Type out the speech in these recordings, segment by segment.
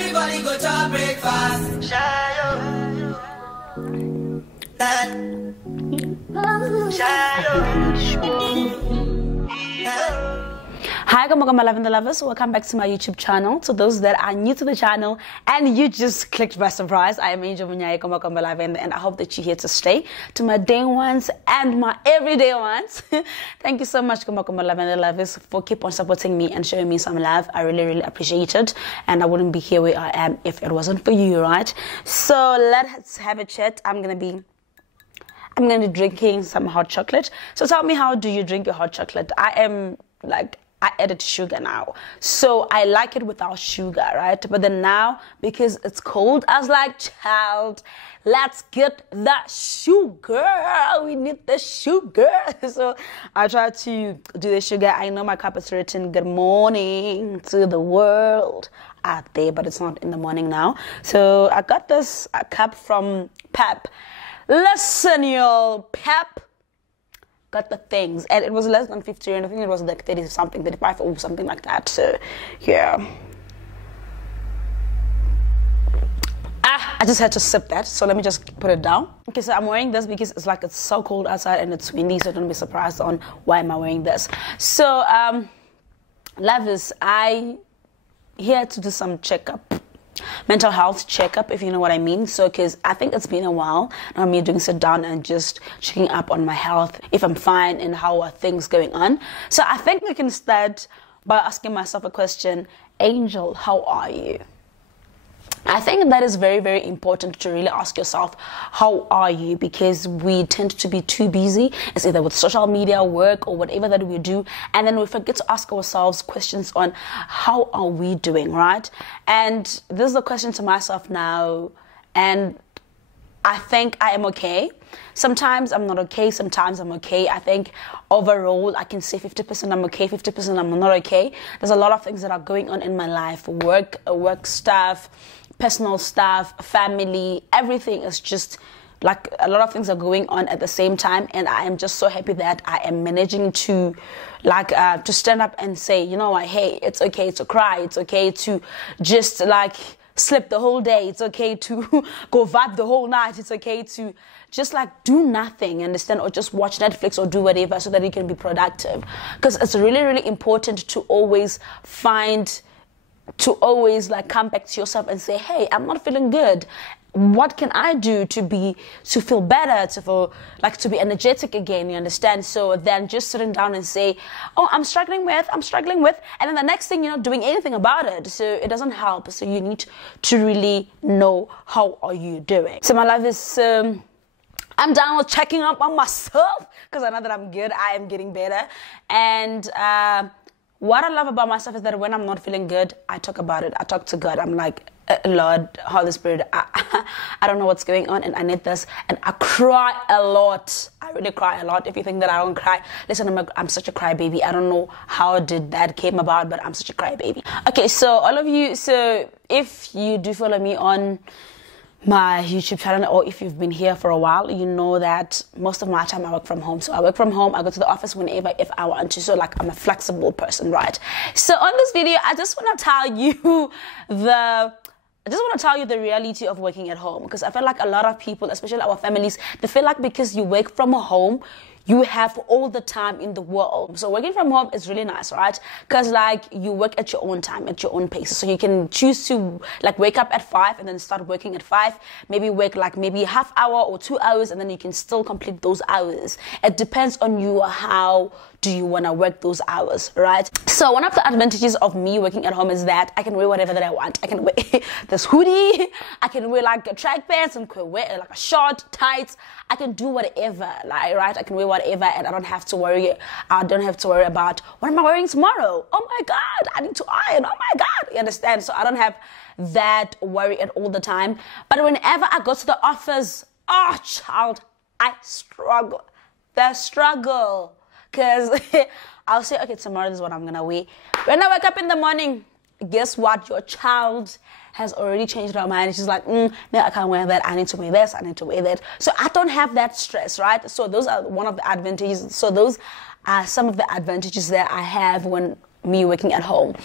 Everybody go to breakfast. Hi, 𝗃𝗶𝗱𝗲 lovers, welcome back to my YouTube channel. To those that are new to the channel and you just clicked by surprise, I am Angel Munyaye 𝗃𝗶𝗱𝗲, and I hope that you're here to stay. To my day ones and my everyday ones, thank you so much 𝗃𝗶𝗱𝗲 lovers for keep on supporting me and showing me some love. I really appreciate it, and I wouldn't be here where I am if it wasn't for you, right? So let's have a chat. I'm gonna be drinking some hot chocolate. So tell me, how do you drink your hot chocolate? I added sugar now, so I like it without sugar, right? But then now, because it's cold, I was like, child, let's get that sugar. We need the sugar. So I try to do the sugar. I know my cup is written good morning to the world out there, but it's not in the morning now. So I got this cup from Pep. Listen, y'all, Pep got the things, and it was less than 50 Rand. I think it was like 30 something, 35 or something like that. So yeah, I just had to sip that, so let me just put it down. Okay, so I'm wearing this because it's so cold outside and it's windy, so don't be surprised on why am I wearing this. So lovers, I here to do some checkup, mental health checkup, if you know what I mean. So because I think it's been a while now, me doing sit down and just checking up on my health, if I'm fine and how are things going on. So I think we can start by asking myself a question. Angel, how are you? I think that is very important to really ask yourself, how are you? Because we tend to be too busy. It's either with social media, work, or whatever that we do, and then we forget to ask ourselves questions on how are we doing, right? And this is a question to myself now, and I think I am okay. Sometimes I'm not okay, sometimes I'm okay. I think overall I can say 50% I'm okay, 50% I'm not okay. There's a lot of things that are going on in my life, work stuff, personal stuff, family, everything is just like a lot of things are going on at the same time, and I am just so happy that I am managing to to stand up and say, you know what, hey, it's okay to cry, it's okay to just sleep the whole day, it's okay to go vibe the whole night, it's okay to just do nothing, understand, or just watch Netflix or do whatever so that you can be productive. Because it's really important to always come back to yourself and say, hey, I'm not feeling good. What can I do to feel better, to be energetic again, you understand? So then just sitting down and say, oh, I'm struggling with, and then the next thing, you're not doing anything about it. So it doesn't help. So you need to really know, how are you doing? So my life is, I'm down with checking up on myself because I know that I'm good. I am getting better. And what I love about myself is that when I'm not feeling good, I talk about it. I talk to God. I'm like, Lord, Holy Spirit, I don't know what's going on, and I need this. And I cry a lot. I really cry a lot. If you think that I don't cry, listen, I'm such a crybaby. I don't know how did that came about, but I'm such a crybaby. Okay, so all of you, so if you do follow me on my YouTube channel, or if you've been here for a while, you know that most of my time I work from home. So I work from home, I go to the office whenever, if I want to. So I'm a flexible person, right? So on this video, I just want to tell you the reality of working at home, because I feel like a lot of people, especially our families, they feel like because you work from home, you have all the time in the world. So working from home is really nice, right? Because you work at your own time, at your own pace. So you can choose to wake up at 5 and then start working at 5. Maybe work maybe half hour or 2 hours, and then you can still complete those hours. It depends on you, how do you want to work those hours, right? So one of the advantages of me working at home is that I can wear whatever that I want. I can wear this hoodie, I can wear a track pants, and can wear a short, tights. I can do whatever, right? I can wear whatever, and I don't have to worry. I don't have to worry about, what am I wearing tomorrow? Oh my God, I need to iron. Oh my God, you understand? So I don't have that worry at all the time. But whenever I go to the office, oh child, I struggle. The struggle. Because I'll say, okay, tomorrow this is what I'm going to wear. When I wake up in the morning, guess what? Your child has already changed her mind. She's like, no, I can't wear that. I need to wear this. I need to wear that. So I don't have that stress, right? So those are one of the advantages. So those are some of the advantages that I have when me working at home.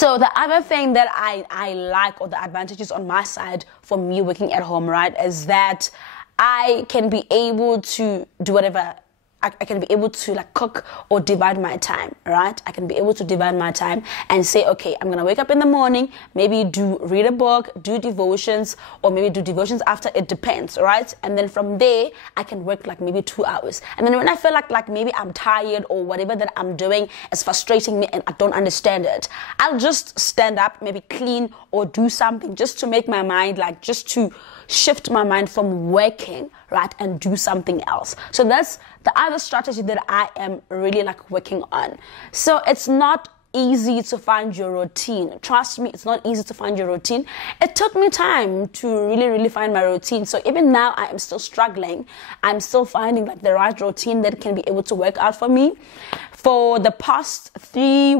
So the other thing that I like, or the advantages on my side for me working at home, right, is that I can be able to do whatever. I can be able to like cook or divide my time, right? I can be able to divide my time and say, okay, I'm going to wake up in the morning, maybe read a book, do devotions, or maybe do devotions after, it depends, right? And then from there, I can work like maybe 2 hours. And then when I feel like maybe I'm tired or whatever that I'm doing is frustrating me and I don't understand it, I'll just stand up, maybe clean or do something just to make my mind, like just to shift my mind from working, right, and do something else. So that's the other strategy that I am really like working on. So it's not easy to find your routine. Trust me, it's not easy to find your routine. It took me time to really find my routine. So even now I am still struggling. I'm still finding like the right routine that can be able to work out for me. For the past 3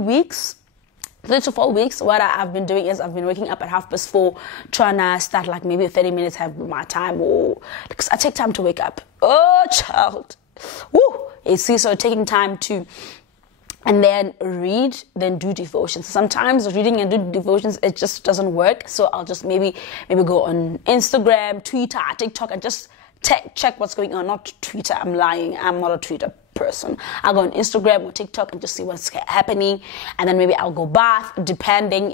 to 4 weeks, what I've been doing is I've been waking up at 4:30, trying to start like maybe 30 minutes, have my time, or because I take time to wake up. Oh, child. Woo! You see, so taking time to, and then read, then do devotions. Sometimes reading and do devotions, it just doesn't work. So I'll just maybe go on Instagram, Twitter, TikTok, and just check what's going on. Not Twitter, I'm lying. I'm not a Twitter person. I'll go on Instagram or TikTok and just see what's happening. And then maybe I'll go bath, depending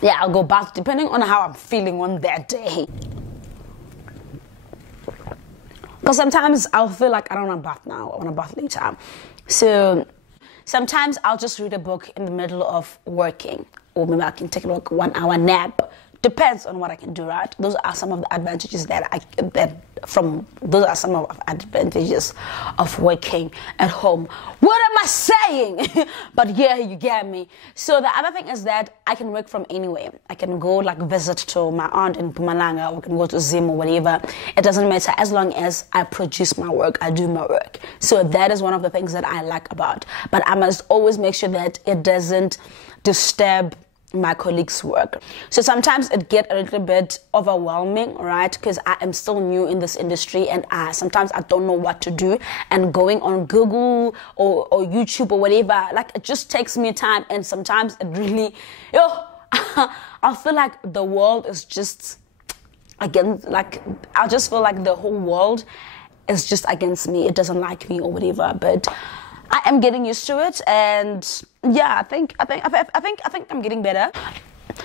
on how I'm feeling on that day. Because sometimes I'll feel like I don't want to bath now, I want to bath later. So sometimes I'll just read a book in the middle of working, or maybe I can take a 1 hour nap. Depends on what I can do, right? Those are some of the advantages those are some of the advantages of working at home. What am I saying? But yeah, you get me. So the other thing is that I can work from anywhere. I can go like visit to my aunt in Mpumalanga, or I can go to Zim or whatever. It doesn't matter as long as I produce my work, I do my work. So that is one of the things that I like about. But I must always make sure that it doesn't disturb my colleagues' work. So sometimes it gets a little bit overwhelming, right? Because I am still new in this industry, and sometimes I don't know what to do. And going on Google or YouTube or whatever, like it just takes me time. And sometimes it really, I feel like the world is just against, like I just feel like the whole world is just against me. It doesn't like me or whatever. But I am getting used to it, and yeah, I think I'm getting better.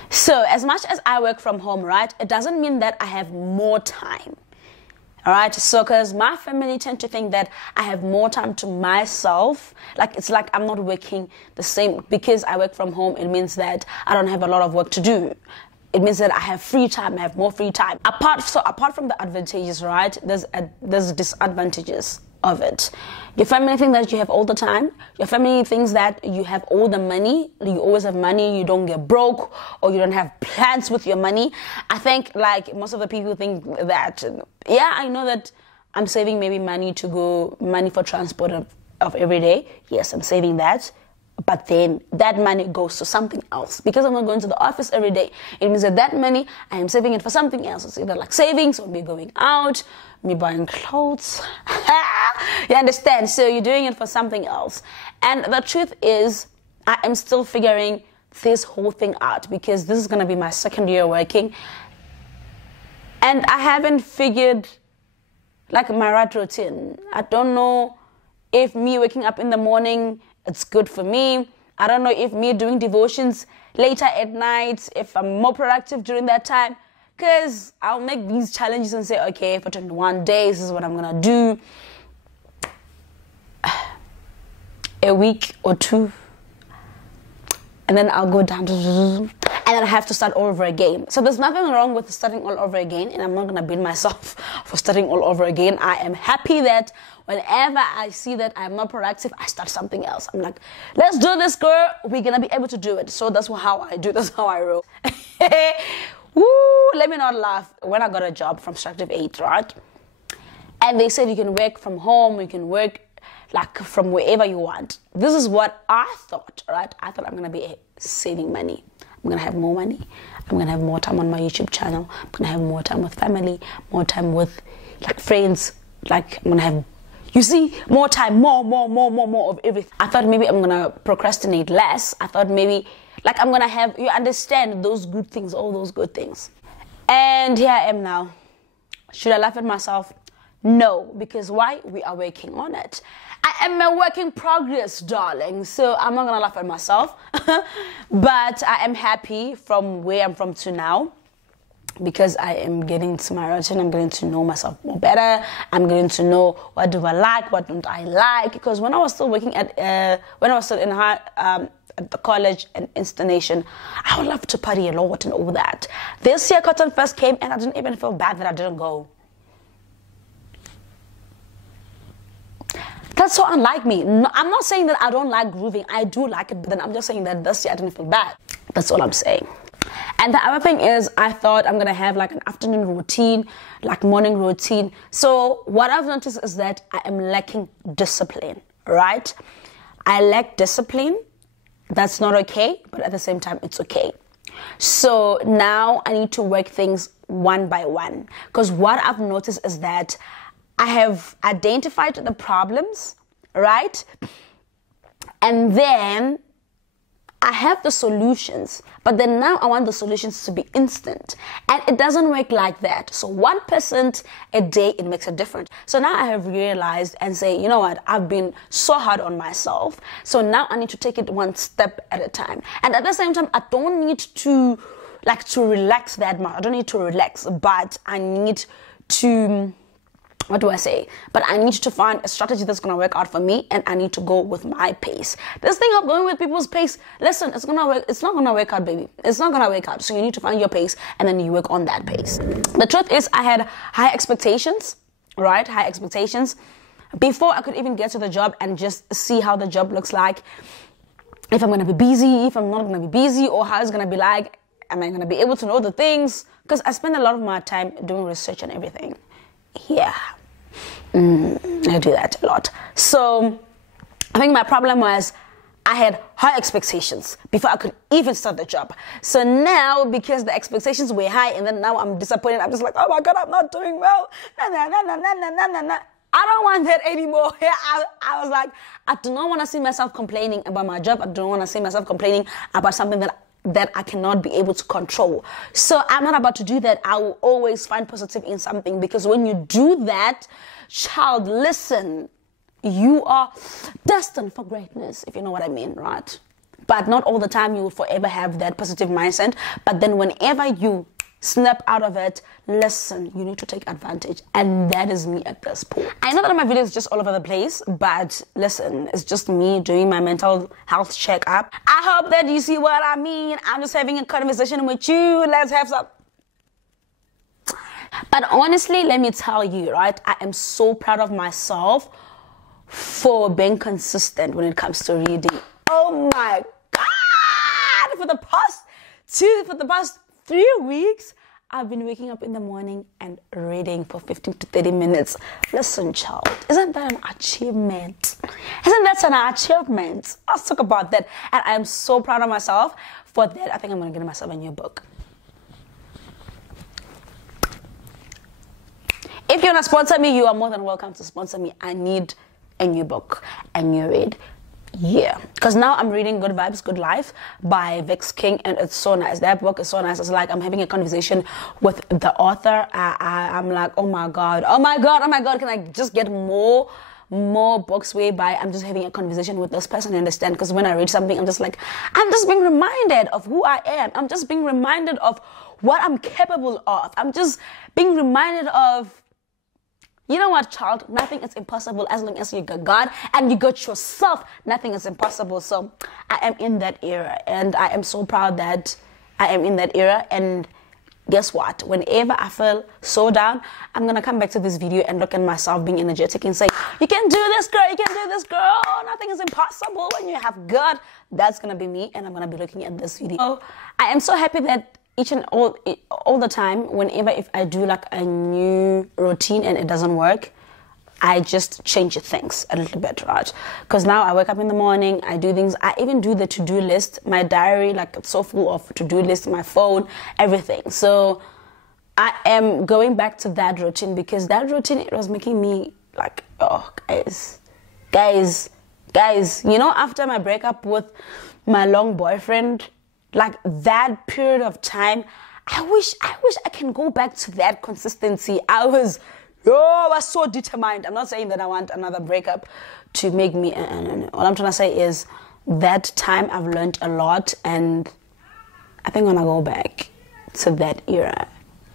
So as much as I work from home, right, it doesn't mean that I have more time. All right, so because my family tend to think that I have more time to myself, like it's like I'm not working the same. Because I work from home, it means that I don't have a lot of work to do. It means that I have free time, I have more free time. Apart from the advantages, right, there's disadvantages of it. Your family thinks that you have all the time. Your family thinks that you have all the money. You always have money. You don't get broke, or you don't have plans with your money. I think like most of the people think that, yeah, I know that I'm saving maybe money for transport of every day. Yes, I'm saving that. But then that money goes to something else. Because I'm not going to the office every day, it means that money, I am saving it for something else. It's either like savings, or me going out, me buying clothes. You understand? So you're doing it for something else. And the truth is, I am still figuring this whole thing out, because this is going to be my second year working. And I haven't figured like my right routine. I don't know if me waking up in the morning, it's good for me. I don't know if me doing devotions later at night, if I'm more productive during that time. Because I'll make these challenges and say, okay, for 21 days, this is what I'm going to do. A week or two. And then I'll go down to... And then I have to start all over again. So there's nothing wrong with starting all over again. And I'm not going to blame myself for starting all over again. I am happy that whenever I see that I'm not productive, I start something else. I'm like, let's do this, girl. We're going to be able to do it. So that's how I do. That's how I roll. Woo! Let me not laugh. When I got a job from Structive 8, right? And they said you can work from home. You can work like from wherever you want. This is what I thought, right? I thought I'm going to be saving money. I'm going to have more money. I'm going to have more time on my YouTube channel. I'm going to have more time with family, more time with like friends. Like I'm going to have, you see, more time, more of everything. I thought maybe I'm going to procrastinate less. I thought maybe Like I'm gonna have, you understand, those good things, all those good things. And here I am now. Should I laugh at myself? No, because why? We are working on it. I am a work in progress, darling. So I'm not gonna laugh at myself. But I am happy from where I'm from to now, because I am getting to my routine. I'm getting to know myself more better. I'm getting to know what do I like, what don't I like. Because when I was still working at, when I was still in at the college and installation, I would love to party a lot and all that. This year, Cotton first came, and I didn't even feel bad that I didn't go. That's so unlike me. No, I'm not saying that I don't like grooving. I do like it, but then I'm just saying that this year I didn't feel bad. That's all I'm saying. And the other thing is, I thought I'm gonna have like an afternoon routine, like morning routine. So what I've noticed is that I am lacking discipline, right? I lack discipline. That's not okay, but at the same time, it's okay. So now I need to work things one by one, because what I've noticed is that I have identified the problems, right? And then I have the solutions, but then now I want the solutions to be instant. And it doesn't work like that. So 1% a day, it makes a difference. So now I have realized and say, you know what, I've been so hard on myself. So now I need to take it one step at a time. And at the same time, I don't need to relax that much. I don't need to relax, but I need to, what do I say? But I need to find a strategy that's going to work out for me, and I need to go with my pace. This thing of going with people's pace, listen, it's going to work. It's not going to work out, baby. It's not going to work out. So you need to find your pace, and then you work on that pace. The truth is, I had high expectations, right? High expectations before I could even get to the job and just see how the job looks like. If I'm going to be busy, if I'm not going to be busy, or how it's going to be like. Am I going to be able to know the things? Because I spend a lot of my time doing research and everything. Yeah, I do that a lot. So I think my problem was I had high expectations before I could even start the job. So now, because the expectations were high, and then now I'm disappointed, I'm just like, oh my God, I'm not doing well. I don't want that anymore. I was like, I do not want to see myself complaining about my job. I don't want to see myself complaining about something that I cannot be able to control. So I'm not about to do that. I will always find positive in something, because when you do that, child, listen, you are destined for greatness, if you know what I mean, right? But not all the time you will forever have that positive mindset. But then whenever you snap out of it, listen, you need to take advantage. And that is me at this point. I know that my video is just all over the place, but listen, it's just me doing my mental health checkup. I hope that you see what I mean. I'm just having a conversation with you. Let's have some. But honestly, let me tell you, right? I am so proud of myself for being consistent when it comes to reading. Oh my God! For the past 3 weeks, I've been waking up in the morning and reading for 15 to 30 minutes. Listen, child, isn't that an achievement? Isn't that an achievement? Let's talk about that. And I am so proud of myself for that. I think I'm going to get myself a new book. If you want to sponsor me, you are more than welcome to sponsor me. I need a new book, a new read. Yeah, because now I'm reading Good Vibes, Good Life by 𝗃𝗁𝗃, and it's so nice. That book is so nice. It's like I'm having a conversation with the author. I'm like, oh my God, can I just get more books whereby I'm just having a conversation with this person, you understand? Because when I read something, I'm just like, I'm just being reminded of who I am. I'm just being reminded of what I'm capable of. I'm just being reminded of, you know what, child? Nothing is impossible as long as you got God and you got yourself. Nothing is impossible. So I am in that era, and I am so proud that I am in that era. And guess what? Whenever I feel so down, I'm going to come back to this video and look at myself being energetic and say, you can do this, girl. You can do this, girl. Nothing is impossible when you have God. That's going to be me, and I'm going to be looking at this video. So I am so happy that each and all the time, whenever if I do like a new routine and it doesn't work, I just change things a little bit, right? Because now I wake up in the morning, I do things. I even do the to-do list. My diary, like, it's so full of to-do lists, my phone, everything. So I am going back to that routine, because that routine, it was making me like, oh, guys, you know, after my breakup with my long boyfriend, like that period of time, I wish I can go back to that consistency. I was so determined. I'm not saying that I want another breakup to make me, what I'm trying to say is that time I've learned a lot, and I think when I go back to that era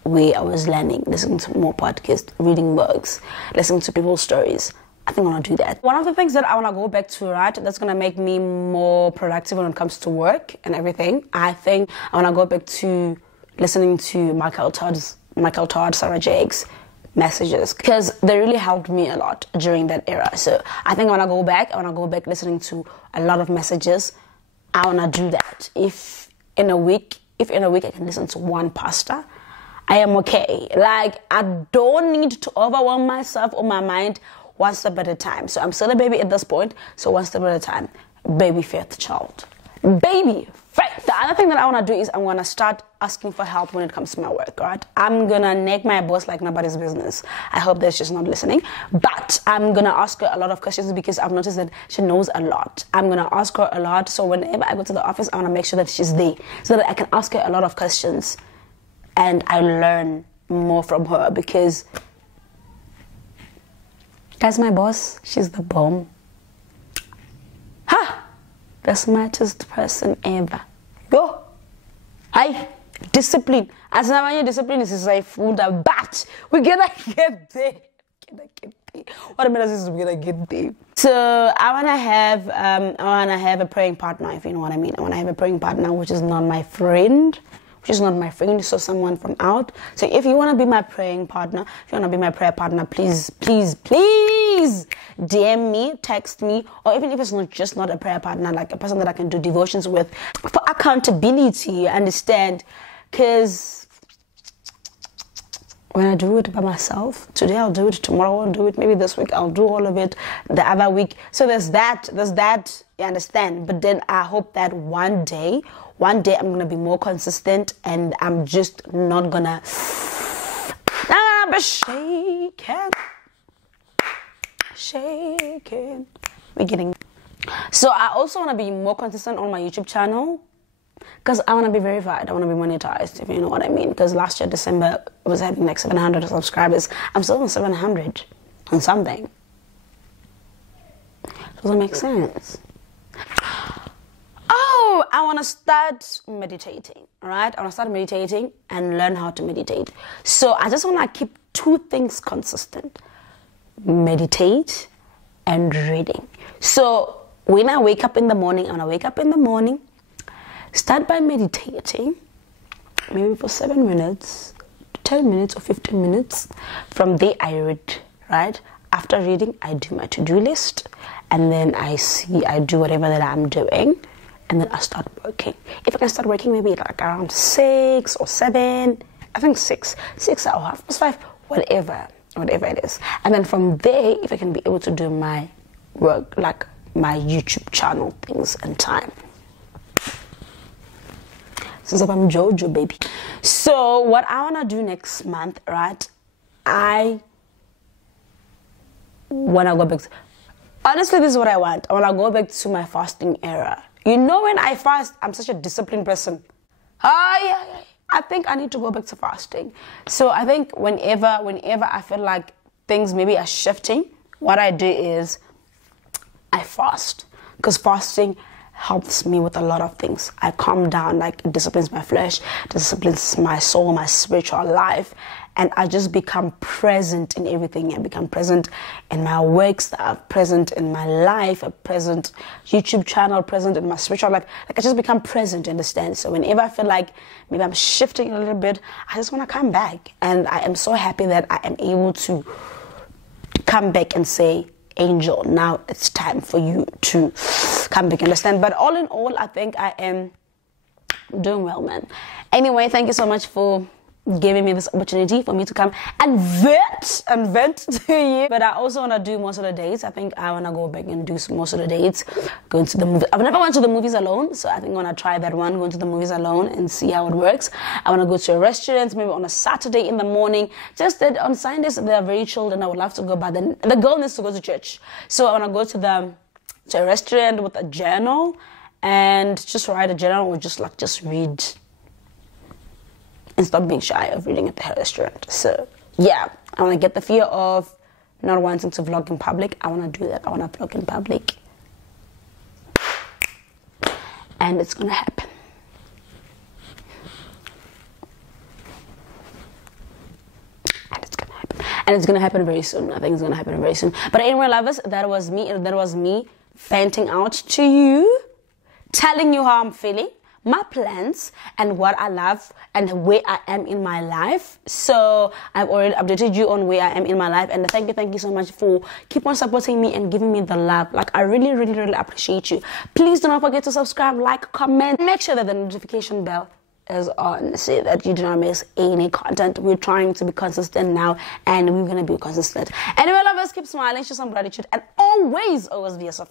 where I was learning, listening to more podcasts, reading books, listening to people's stories, I think I want to do that. One of the things that I want to go back to, right, that's going to make me more productive when it comes to work and everything, I think I want to go back to listening to Michael Todd, Sarah Jake's messages, because they really helped me a lot during that era. So I think I want to go back listening to a lot of messages. I want to do that. If in a week I can listen to one pastor, I am okay. Like, I don't need to overwhelm myself or my mind one step at a time. So I'm still a baby at this point, so one step at a time. Baby faith child. Baby faith. The other thing that I want to do is I'm going to start asking for help when it comes to my work, right? I'm going to nag my boss like nobody's business. I hope that she's not listening. But I'm going to ask her a lot of questions because I've noticed that she knows a lot. I'm going to ask her a lot. So whenever I go to the office, I want to make sure that she's there so that I can ask her a lot of questions and I learn more from her, because as my boss, she's the bomb. The smartest person ever. Yo! Hi! Discipline. As now, discipline is a food, but we're gonna get there. What I mean is we're gonna get there. So I wanna have a praying partner, if you know what I mean. I wanna have a praying partner which is not my friend. So someone from out. So if you want to be my praying partner, if you want to be my prayer partner, please DM me, text me, or even if it's not a prayer partner, like a person that I can do devotions with for accountability, understand? Because when I do it by myself, today I'll do it, tomorrow I'll do it, maybe this week I'll do all of it, the other week. So there's that, you understand? But then I hope that one day I'm going to be more consistent, and I'm just not going to be shaken. We're getting. So I also want to be more consistent on my YouTube channel, because I want to be verified. I want to be monetized, if you know what I mean. Because last year, December, I was having like 700 subscribers. I'm still on 700 and something. Doesn't make sense. Oh, I want to start meditating, all right? I want to start meditating and learn how to meditate. So I just want to keep two things consistent: meditate and reading. So when I wake up in the morning, I want to wake up in the morning, start by meditating, maybe for 7 minutes, 10 minutes or 15 minutes. From there, I read, right? After reading, I do my to-do list, and then I do whatever that I'm doing, and then I start working. If I can start working maybe like around 6 or 7, I think 6 or 5, whatever it is. And then from there, if I can be able to do my work, like my YouTube channel things in time. Since I'm Jojo, baby. So what I want to do next month, right? I want to go back. Honestly, this is what I want. I want to go back to my fasting era. You know, when I fast, I'm such a disciplined person. I think I need to go back to fasting. So I think whenever I feel like things maybe are shifting, what I do is I fast. Because fasting helps me with a lot of things. I calm down, like it disciplines my flesh, disciplines my soul, my spiritual life, and I just become present in everything. I become present in my work stuff, present in my life, a present YouTube channel, present in my spiritual life. Like I just become present, understand? So whenever I feel like maybe I'm shifting a little bit, I just want to come back. And I am so happy that I am able to come back and say, Angel, now it's time for you to come back, understand? But all in all, I think I am doing well, man. Anyway, thank you so much for giving me this opportunity for me to come and vent to you. But I also want to do most of the dates. I think I want to go back and do most of the dates. Going to the movie. I've never went to the movies alone, so I think I'm going to try that one, going to the movies alone and see how it works. I want to go to a restaurant, maybe on a Saturday in the morning. Just that on Sundays, they're very chilled and I would love to go, but then the girl needs to go to church. So I want to go to a restaurant with a journal and just write a journal or just read and stop being shy of reading at the restaurant. So yeah, I want to get the fear of not wanting to vlog in public. I want to do that. I want to vlog in public, and it's gonna happen. And it's gonna happen very soon. I think it's gonna happen very soon. But anyway, lovers, that was me venting out to you, telling you how I'm feeling, my plans, and what I love, and where I am in my life. So I've already updated you on where I am in my life, and thank you so much for keep on supporting me and giving me the love. Like, I really appreciate you. Please do not forget to subscribe, like, comment, make sure that the notification bell is on so that you do not miss any content. We're trying to be consistent now, and we're gonna be consistent. Anyway, lovers, keep smiling, show some gratitude, and always be yourself.